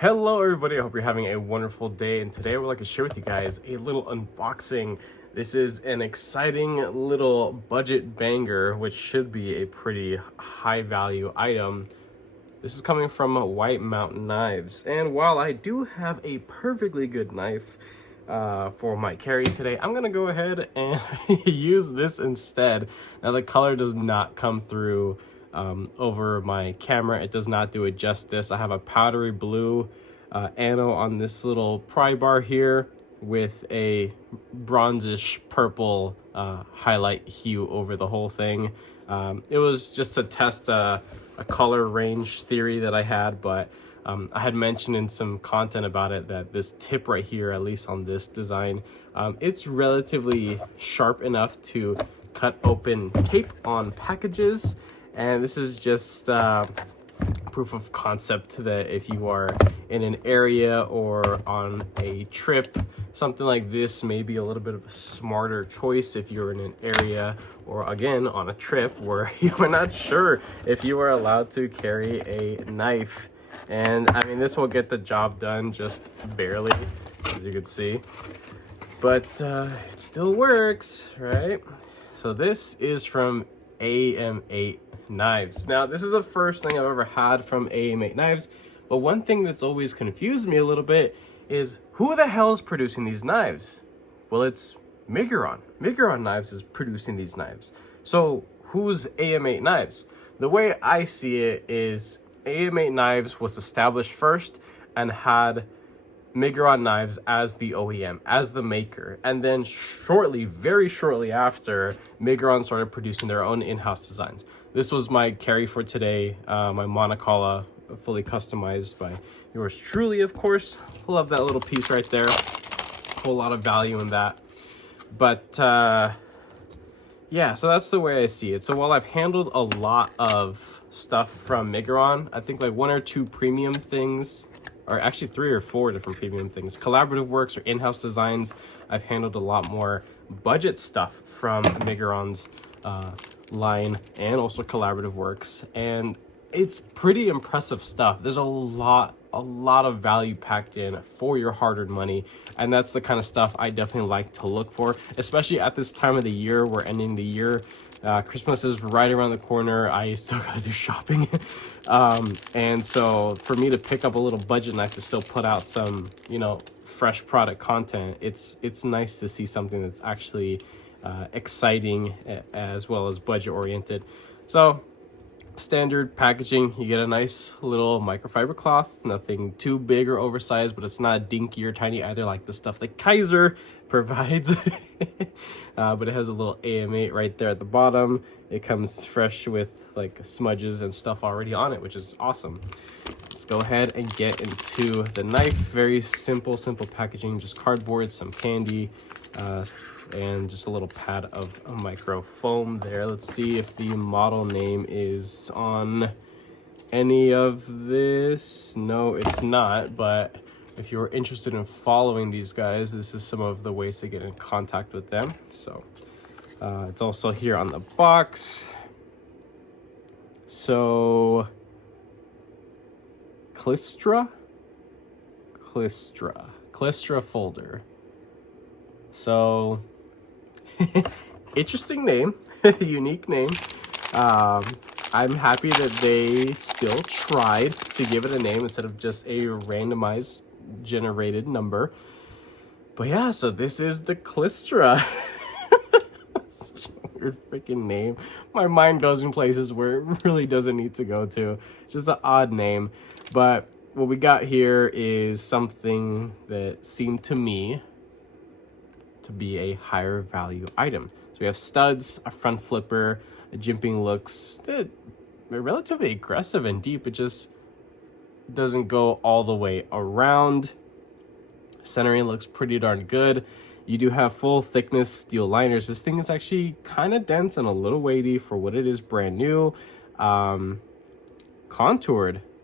Hello everybody, I hope you're having a wonderful day, and today I would like to share with you guys a little unboxing. This is an exciting little budget banger, which should be a pretty high value item. This is coming from White Mountain Knives, and while I do have a perfectly good knife for my carry today, I'm gonna go ahead and use this instead. Now the color does not come through over my camera. It does not do it justice. I have a powdery blue ano on this little pry bar here with a bronzish purple highlight hue over the whole thing. It was just to test a color range theory that I had, but I had mentioned in some content about it that this tip right here, at least on this design, it's relatively sharp enough to cut open tape on packages. And this is just proof of concept that if you are in an area or on a trip, something like this may be a little bit of a smarter choice if you're in an area or again on a trip where you are not sure if you are allowed to carry a knife. And I mean, this will get the job done just barely, as you can see, but it still works, right? So this is from Ameight knives. Now, this is the first thing I've ever had from Ameight knives, but one thing that's always confused me a little bit is who the hell is producing these knives? Well, it's Miguron. Miguron Knives is producing these knives. So who's Ameight Knives? The way I see it is Ameight Knives was established first and had Miguron Knives as the OEM, as the maker, and then very shortly after, Miguron started producing their own in-house designs. This was my carry for today, my Monocola, fully customized by yours truly, of course. Love that little piece right there. Whole lot of value in that. But yeah, so that's the way I see it. So while I've handled a lot of stuff from Miguron, I think like one or two premium things, or actually 3 or 4 different premium things, collaborative works or in-house designs, I've handled a lot more budget stuff from Miguron's line and also collaborative works, and it's pretty impressive stuff. There's a lot of value packed in for your hard-earned money, and that's the kind of stuff I definitely like to look for, especially at this time of the year. We're ending the year. Christmas is right around the corner. I still gotta do shopping. And so for me to pick up a little budget knife to still put out some, fresh product content, it's nice to see something that's actually exciting as well as budget oriented. So standard packaging, you get a nice little microfiber cloth, nothing too big or oversized, but it's not dinky or tiny either like the stuff that Kaiser provides. But it has a little Ameight right there at the bottom. It comes fresh with like smudges and stuff already on it, which is awesome. Let's go ahead and get into the knife. Very simple packaging, just cardboard, some candy, and just a little pad of micro foam there. Let's see if the model name is on any of this. No, it's not, but if you're interested in following these guys, this is some of the ways to get in contact with them. So it's also here on the box. So Clistra folder. So interesting name, unique name. I'm happy that they still tried to give it a name instead of just a randomized generated number. But yeah, so this is the Clistra. Such a weird freaking name. My mind goes in places where it really doesn't need to go to. Just an odd name. But what we got here is something that seemed to me to be a higher value item. So we have studs, a front flipper, a jimping looks relatively aggressive and deep. It just doesn't go all the way around. Centering looks pretty darn good. You do have full thickness steel liners. This thing is actually kind of dense and a little weighty for what it is, brand new. Contoured,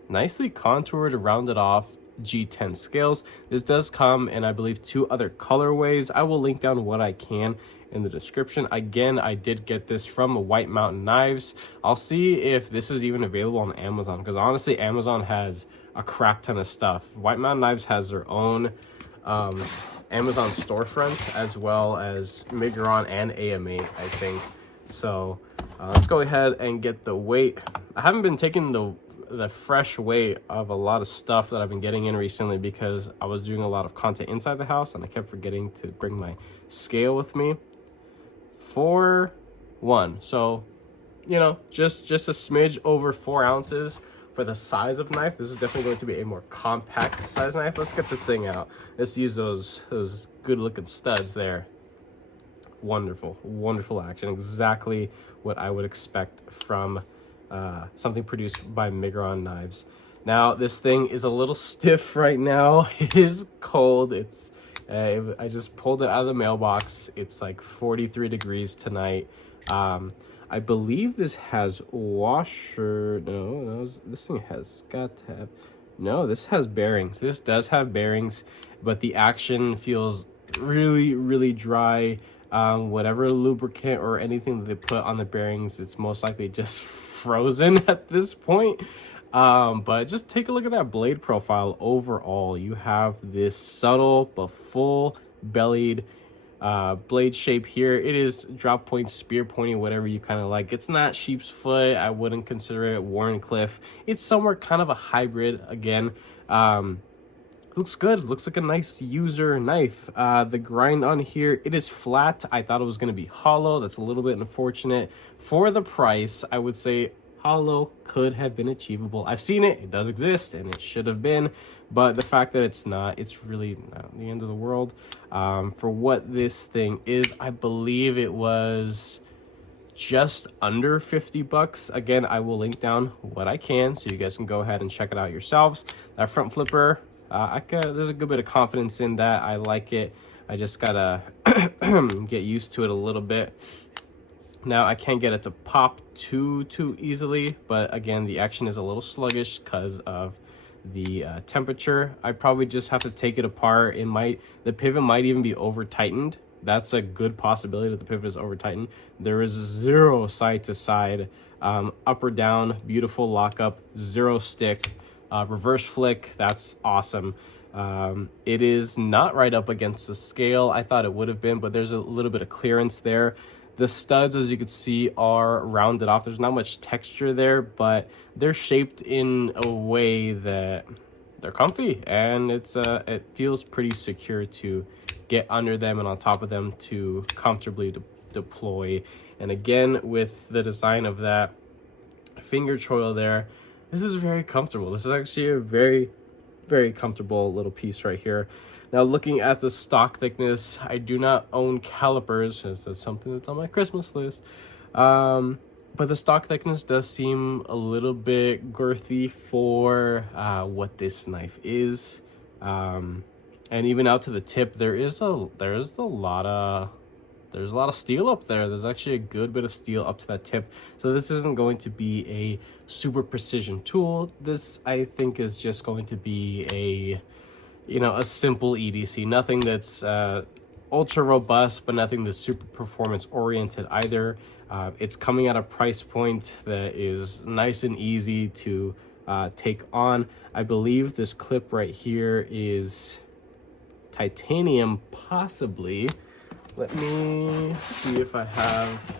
nicely contoured, rounded off G10 scales. This does come in, I believe, 2 other colorways. I will link down what I can in the description. Again, I did get this from White Mountain Knives. I'll see if this is even available on Amazon, because honestly, Amazon has a crap ton of stuff. White Mountain Knives has their own Amazon storefront, as well as Migron and Ameight, I think. So let's go ahead and get the weight. I haven't been taking the fresh weight of a lot of stuff that I've been getting in recently because I was doing a lot of content inside the house and I kept forgetting to bring my scale with me. 4-1, so you know, just a smidge over 4 ounces for the size of knife. This is definitely going to be a more compact size knife. Let's get this thing out. Let's use those good looking studs there. Wonderful action. Exactly what I would expect from something produced by Migron Knives. Now this thing is a little stiff right now. It is cold. It's I just pulled it out of the mailbox. It's like 43 degrees tonight. I believe this has washer. No, this thing has got to have. No, this has bearings. This does have bearings, but the action feels really dry. Whatever lubricant or anything that they put on the bearings, it's most likely just frozen at this point. But just take a look at that blade profile. Overall, you have this subtle but full bellied blade shape here. It is drop point, spear pointing, whatever you kind of like. It's not sheep's foot. I wouldn't consider it Warncliffe. It's somewhere kind of a hybrid again. Looks good. Looks like a nice user knife. The grind on here, it is flat. I thought it was going to be hollow. That's a little bit unfortunate. For the price, I would say hollow could have been achievable. I've seen it. It does exist, and it should have been. But the fact that it's not, it's really not the end of the world. For what this thing is, I believe it was just under 50 bucks. Again, I will link down what I can so you guys can go ahead and check it out yourselves. That front flipper, there's a good bit of confidence in that. I like it. I just gotta get used to it a little bit. Now I can't get it to pop too easily, but again, the action is a little sluggish because of the temperature. I probably just have to take it apart. The pivot might even be over tightened. That's a good possibility that the pivot is over tightened. There is 0 side to side, up or down, beautiful lockup, 0 stick, reverse flick. That's awesome. It is not right up against the scale. I thought it would have been, but there's a little bit of clearance there. The studs, as you can see, are rounded off. There's not much texture there, but they're shaped in a way that they're comfy, and it feels pretty secure to get under them and on top of them to comfortably deploy. And again, with the design of that finger choil there, this is very comfortable. This is actually a very comfortable little piece right here. Now, looking at the stock thickness, I do not own calipers, as that's something that's on my Christmas list. But the stock thickness does seem a little bit girthy for what this knife is. And even out to the tip, there's a lot of steel up there. There's actually a good bit of steel up to that tip. So this isn't going to be a super precision tool. This, I think, is just going to be a simple EDC, nothing that's ultra robust, but nothing that's super performance oriented either. It's coming at a price point that is nice and easy to take on. I believe this clip right here is titanium, possibly. Let me see if I have.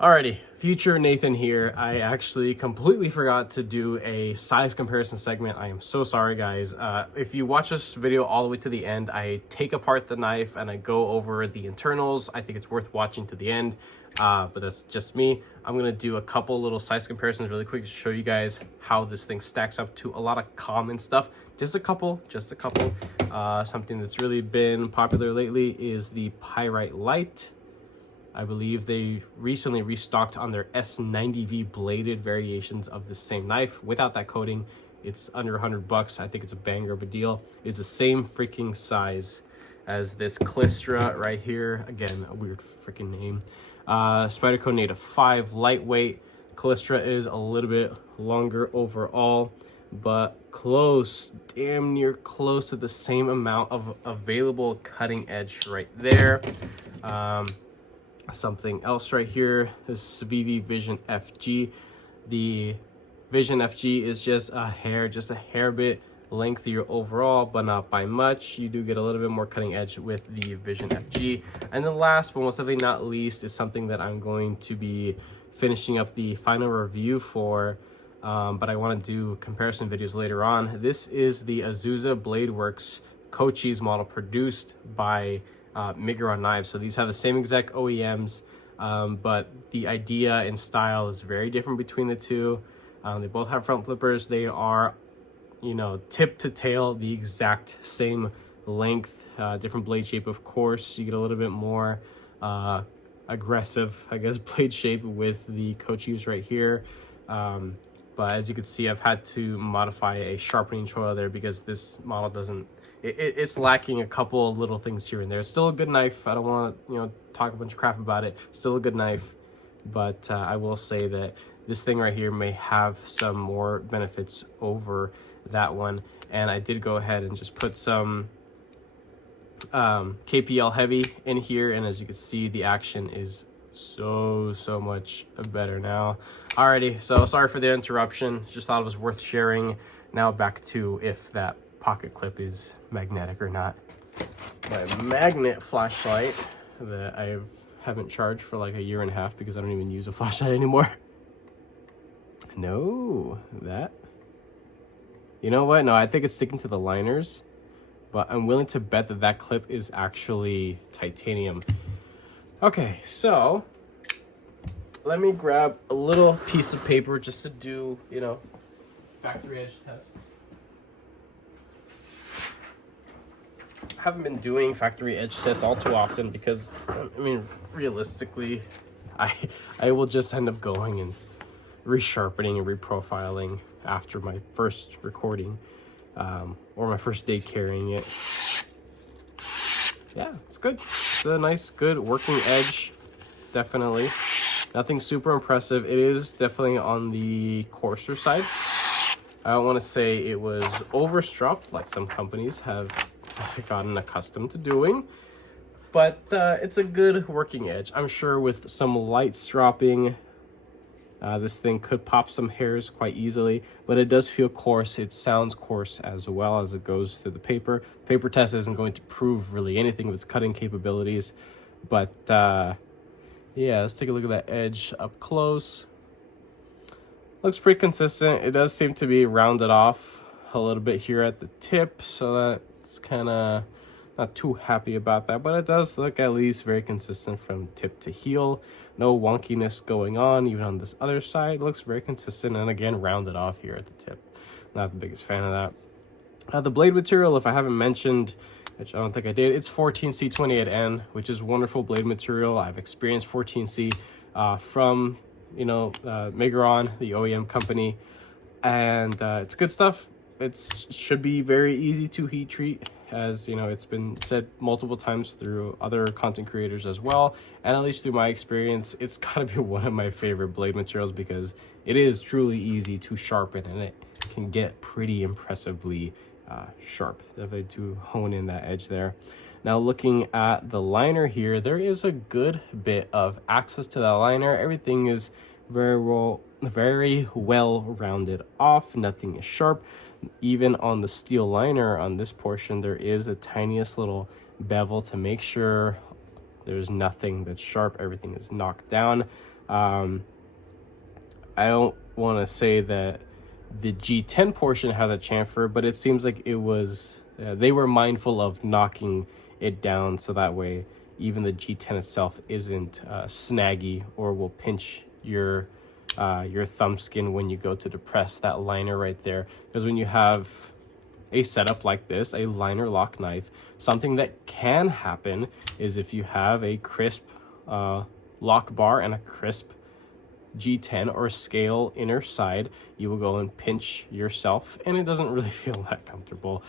Alrighty, future Nathan here. I actually completely forgot to do a size comparison segment. I am so sorry, guys. If you watch this video all the way to the end, I take apart the knife and I go over the internals. I think it's worth watching to the end, but that's just me. I'm gonna do a couple little size comparisons really quick to show you guys how this thing stacks up to a lot of common stuff. Just a couple. Something that's really been popular lately is the Pyrite Light. I believe they recently restocked on their S90V bladed variations of the same knife without that coating. It's under 100 bucks. I think it's a banger of a deal. It's the same freaking size as this Clistra right here. Again, a weird freaking name. Spyderco Native 5 lightweight. Clistra is a little bit longer overall, but close, damn near close to the same amount of available cutting edge right there. Something else right here, this Civivi Vision FG. The Vision FG is just a hair bit lengthier overall, but not by much. You do get a little bit more cutting edge with the Vision FG. And then last, but most definitely not least, is something that I'm going to be finishing up the final review for, but I want to do comparison videos later on. This is the Azusa Bladeworks Cochise model produced by Miguron Knives. So these have the same exact OEMs, but the idea and style is very different between the two. They both have front flippers. They are, you know, tip to tail the exact same length, different blade shape. Of course, you get a little bit more aggressive, I guess, blade shape with the Cochise right here. But as you can see, I've had to modify a sharpening choil there because this model doesn't, it's lacking a couple little things here and there. It's still a good knife. I don't want to, you know, talk a bunch of crap about it. Still a good knife, but I will say that this thing right here may have some more benefits over that one. And I did go ahead and just put some KPL heavy in here, and as you can see, the action is so much better now. Alrighty, so sorry for the interruption, just thought it was worth sharing. Now back to if that pocket clip is magnetic or not. My magnet flashlight that I haven't charged for like a year and a half because I don't even use a flashlight anymore. No, that, you know what, no, I think it's sticking to the liners, but I'm willing to bet that that clip is actually titanium. Okay, so let me grab a little piece of paper just to do, you know, factory edge test. I haven't been doing factory edge tests all too often because, I mean, realistically, I will just end up going and resharpening and reprofiling after my first recording, or my first day carrying it. Yeah, it's good. It's a nice, good working edge. Definitely. Nothing super impressive. It is definitely on the coarser side. I don't want to say it was overstropped like some companies have gotten accustomed to doing, but it's a good working edge. I'm sure with some light stropping, this thing could pop some hairs quite easily, but it does feel coarse. It sounds coarse as well as it goes through the paper. Paper test isn't going to prove really anything of its cutting capabilities, but yeah, let's take a look at that edge up close. Looks pretty consistent. It does seem to be rounded off a little bit here at the tip, so that's kind of not too happy about that, but it does look at least very consistent from tip to heel. No wonkiness going on, even on this other side. It looks very consistent, and again, rounded off here at the tip. Not the biggest fan of that. The blade material, if I haven't mentioned, which I don't think I did, it's 14C28N, which is wonderful blade material. I've experienced 14C from, you know, Miguron, the OEM company, and it's good stuff. It should be very easy to heat treat, as you know, it's been said multiple times through other content creators as well, and at least through my experience, it's gotta be one of my favorite blade materials because it is truly easy to sharpen and it can get pretty impressively sharp. Definitely to hone in that edge there. Now looking at the liner here, there is a good bit of access to that liner. Everything is very well rounded off. Nothing is sharp. Even on the steel liner on this portion, there is the tiniest little bevel to make sure there's nothing that's sharp. Everything is knocked down. I don't want to say that the G10 portion has a chamfer, but it seems like it was they were mindful of knocking it down so that way even the G10 itself isn't snaggy or will pinch your thumb skin when you go to depress that liner right there. Because when you have a setup like this, a liner lock knife, something that can happen is if you have a crisp lock bar and a crisp G10 or scale inner side, you will go and pinch yourself and it doesn't really feel that comfortable.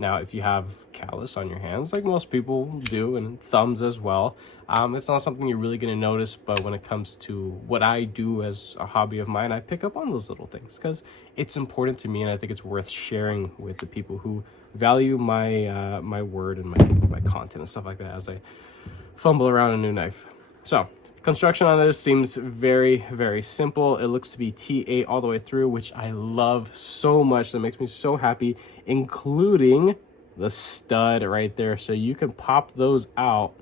Now if you have callus on your hands, like most people do, and thumbs as well, it's not something you're really going to notice. But when it comes to what I do as a hobby of mine, I pick up on those little things because it's important to me, and I think it's worth sharing with the people who value my my word and my content and stuff like that as I fumble around a new knife. So Construction on this seems very, very simple. It looks to be T8 all the way through, which I love so much. That makes me so happy, including the stud right there. So you can pop those out.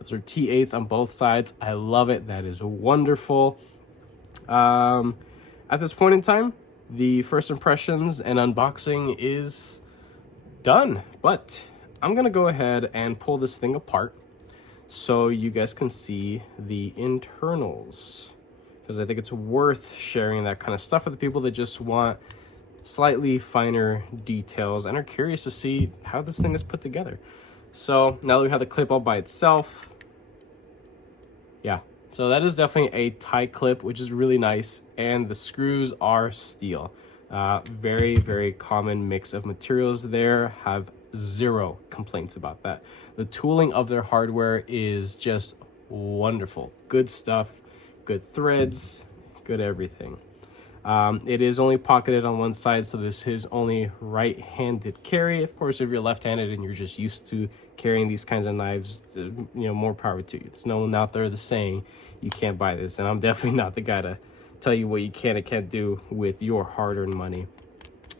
Those are T8s on both sides. I love it. That is wonderful. At this point in time, the first impressions and unboxing is done. But I'm going to go ahead and pull this thing apart so you guys can see the internals, because I think it's worth sharing that kind of stuff with the people that just want slightly finer details and are curious to see how this thing is put together. So now that we have the clip all by itself, yeah, so that is definitely a tie clip, which is really nice, and the screws are steel. Very, very common mix of materials there. Have zero complaints about that. The tooling of their hardware is just wonderful. Good stuff, good threads, good everything. It is only pocketed on one side, so this is only right-handed carry. Of course, if you're left-handed and you're just used to carrying these kinds of knives, you know, more power to you. There's no one out there that's saying you can't buy this, and I'm definitely not the guy to tell you what you can and can't do with your hard-earned money.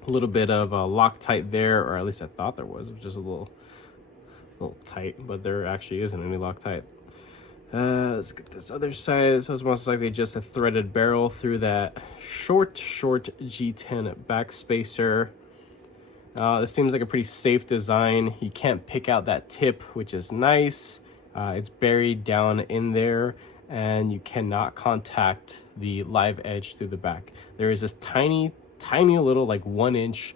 A little bit of Loctite there, or at least I thought there was. It was just a little tight, but there actually isn't any Loctite. Let's get this other side. So it's most likely just a threaded barrel through that short G10 back spacer. This seems like a pretty safe design. You can't pick out that tip, which is nice. It's buried down in there, and you cannot contact the live edge through the back. There is this tiny little, like 1 inch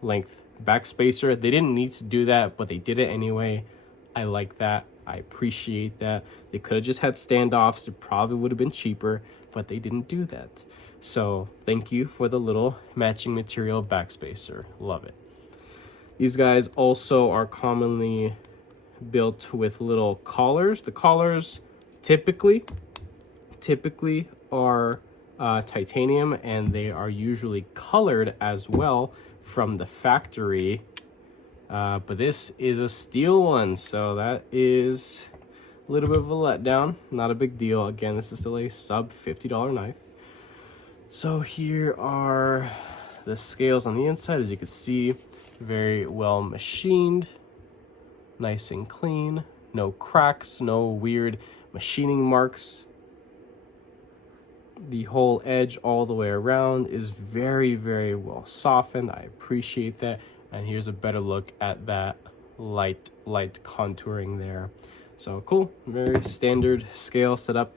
length back spacer. They didn't need to do that, but they did it anyway. I like that. I appreciate that. They could have just had standoffs. It probably would have been cheaper, but they didn't do that. So thank you for the little matching material back spacer. Love it. These guys also are commonly built with little collars. The collars typically are titanium, and they are usually colored as well from the factory. But this is a steel one, so that is a little bit of a letdown. Not a big deal. Again, this is still a sub $50 knife. So here are the scales on the inside. As you can see, very well machined, nice and clean, no cracks, no weird machining marks. The whole edge all the way around is very, very well softened. I appreciate that. And here's a better look at that light contouring there. So cool, very standard scale setup.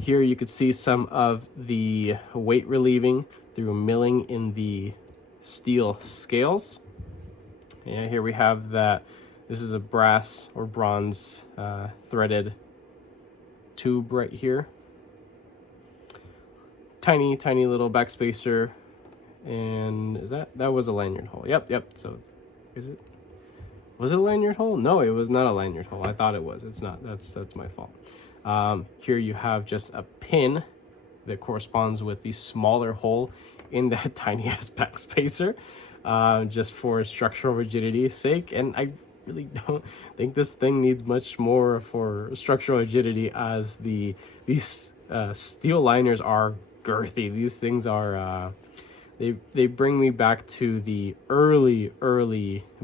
Here you could see some of the weight relieving through milling in the steel scales. And here we have that. This is a brass or bronze threaded tube right here. Tiny little back spacer. And is that was a lanyard hole? Yep. So was it a lanyard hole? No, it was not a lanyard hole. I thought it was. It's not. That's my fault. Here you have just a pin that corresponds with the smaller hole in that tiny ass back spacer, just for structural rigidity's sake. And I really don't think this thing needs much more for structural rigidity, as these steel liners are girthy. These things are they bring me back to the early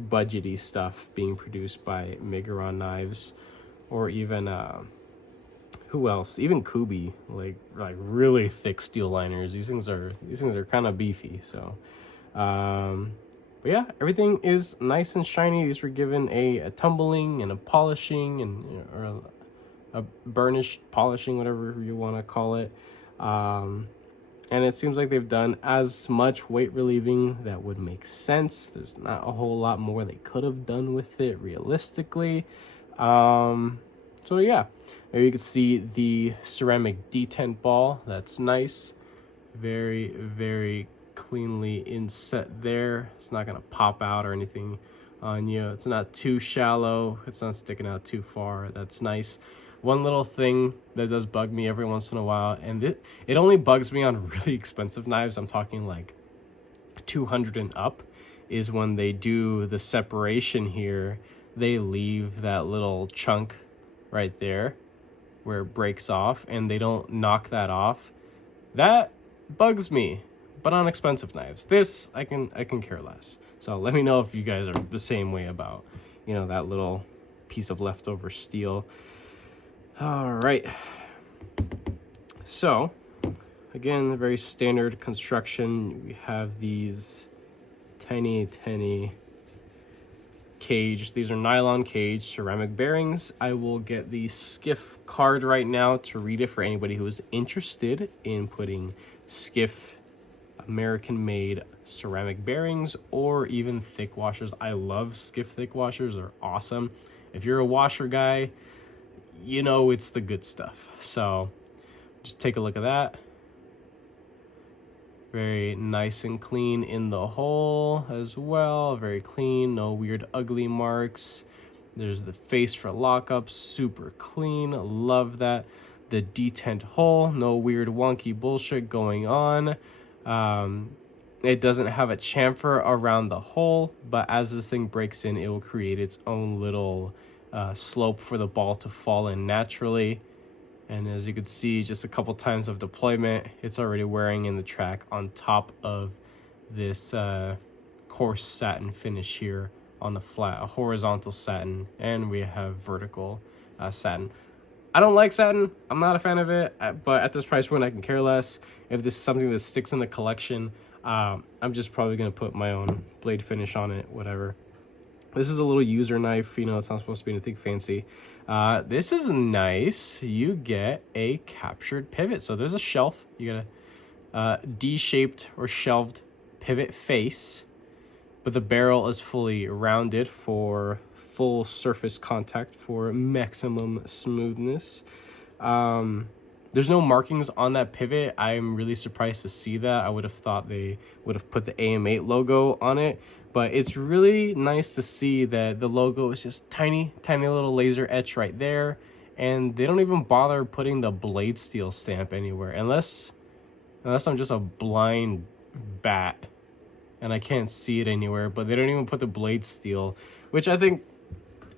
budgety stuff being produced by Miguron knives, or even who else? Even Kubi, like really thick steel liners. These things are kind of beefy. So, but yeah, everything is nice and shiny. These were given a tumbling and a polishing, and or a burnished polishing, whatever you want to call it. And it seems like they've done as much weight relieving that would make sense. There's not a whole lot more they could have done with it realistically. So yeah, there you can see the ceramic detent ball. That's nice. Very cleanly inset there. It's not gonna pop out or anything on you. It's not too shallow. It's not sticking out too far. That's nice. One little thing that does bug me every once in a while, and it only bugs me on really expensive knives, I'm talking like 200 and up, is when they do the separation here, they leave that little chunk right there. where it breaks off and they don't knock that off. That bugs me. But on expensive knives, this I can care less. So let me know if you guys are the same way about, you know, that little piece of leftover steel. All right. So again, very standard construction. We have these tiny cage. These are nylon cage ceramic bearings. I will get the skiff card right now to read it for anybody who is interested in putting skiff American made ceramic bearings or even thick washers. I love skiff thick washers. They're awesome. If you're a washer guy, you know it's the good stuff. So just take a look at that. Very nice and clean in the hole as well. Very clean, no weird ugly marks. There's the face for lockup, super clean. Love that. The detent hole, no weird wonky bullshit going on. It doesn't have a chamfer around the hole, but as this thing breaks in, it will create its own little slope for the ball to fall in naturally. And as you can see, just a couple times of deployment, it's already wearing in the track on top of this coarse satin finish here on the flat, a horizontal satin, and we have vertical satin. I don't like satin. I'm not a fan of it, but at this price point, I can care less. If this is something that sticks in the collection, I'm just probably going to put my own blade finish on it, whatever. This is a little user knife. You know, it's not supposed to be anything fancy. This is nice. You get a captured pivot. So there's a shelf. You get a D-shaped or shelved pivot face, but the barrel is fully rounded for full surface contact for maximum smoothness. There's no markings on that pivot. I'm really surprised to see that. I would have thought they would have put the Ameight logo on it, but it's really nice to see that the logo is just tiny little laser etch right there, and they don't even bother putting the blade steel stamp anywhere, unless I'm just a blind bat and I can't see it anywhere. But they don't even put the blade steel, which I think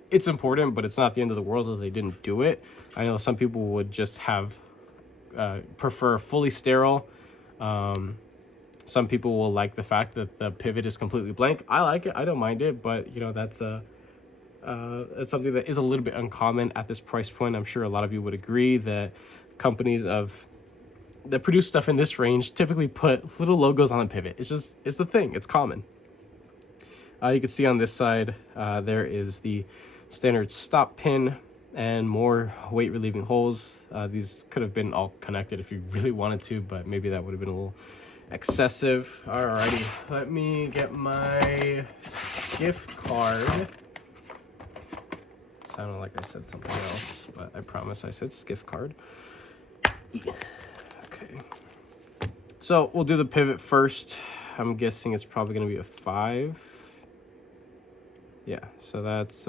it's important, but it's not the end of the world that they didn't do it. I know some people would just have prefer fully sterile. Some people will like the fact that the pivot is completely blank. I like it. I don't mind it, but you know, that's it's something that is a little bit uncommon at this price point. I'm sure a lot of you would agree that companies that produce stuff in this range typically put little logos on the pivot. It's the thing. It's common. You can see on this side, there is the standard stop pin and more weight relieving holes. These could have been all connected if you really wanted to, but maybe that would have been a little excessive. Alrighty, let me get my gift card. Sounded like I said something else, but I promise I said skiff card. Okay, so we'll do the pivot first. I'm guessing it's probably going to be a 5. Yeah, so that's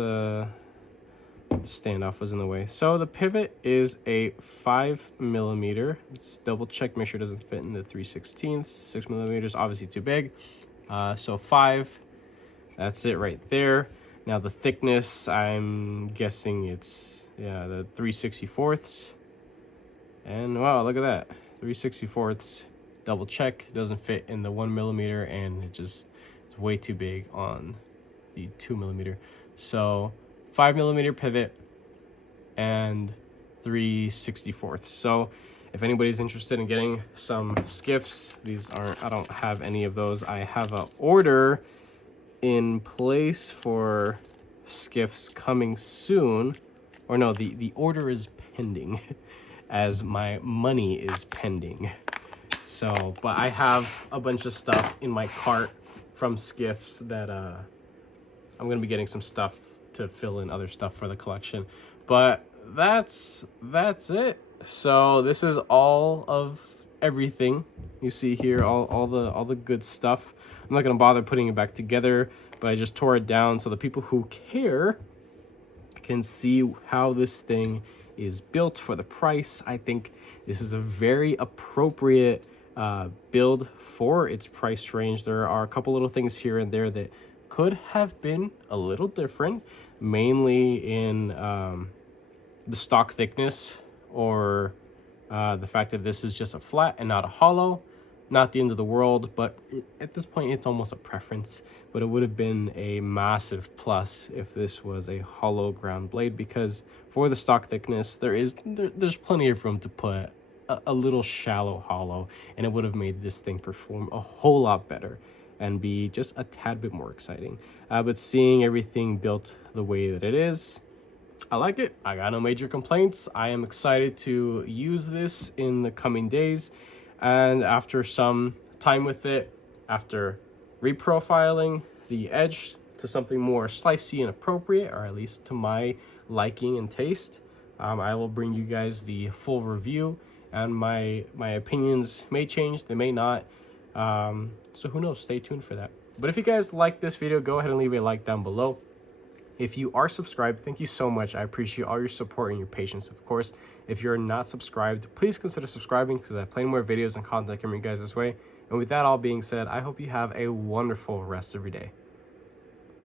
standoff was in the way. So the pivot is a 5mm. Let's double check, make sure it doesn't fit in the 3/16. 6mm, obviously too big. So 5, that's it right there. Now the thickness, I'm guessing it's, yeah, the 3/64. And wow, look at that, 3/64. Double check, doesn't fit in the 1mm, and it's way too big on the 2mm. So 5mm pivot and 3/64. So if anybody's interested in getting some skiffs, I don't have any of those. I have an order in place for skiffs coming soon. Or no, the order is pending as my money is pending. So, but I have a bunch of stuff in my cart from skiffs that I'm going to be getting some stuff to fill in other stuff for the collection. But that's it. So this is all of everything you see here, all the good stuff. I'm not going to bother putting it back together, but I just tore it down so the people who care can see how this thing is built for the price. I think this is a very appropriate build for its price range. There are a couple little things here and there that could have been a little different, mainly in the stock thickness or the fact that this is just a flat and not a hollow. Not the end of the world, but at this point it's almost a preference. But it would have been a massive plus if this was a hollow ground blade, because for the stock thickness there's plenty of room to put a little shallow hollow, and it would have made this thing perform a whole lot better and be just a tad bit more exciting. But seeing everything built the way that it is, I like it. I got no major complaints. I am excited to use this in the coming days. And after some time with it, after reprofiling the edge to something more slicey and appropriate, or at least to my liking and taste, I will bring you guys the full review. And my opinions may change, they may not. So who knows? Stay tuned for that. But if you guys like this video, go ahead and leave a like down below. If you are subscribed, thank you so much. I appreciate all your support and your patience, of course. If you're not subscribed, please consider subscribing, because I have plenty more videos and content coming you guys this way. And with that all being said, I hope you have a wonderful rest of your day.